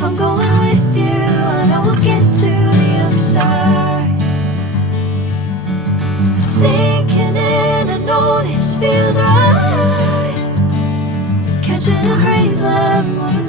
If I'm going with you, I know we'll get to the other side. Sinking in, I know this feels right. Catching a crazy love, moving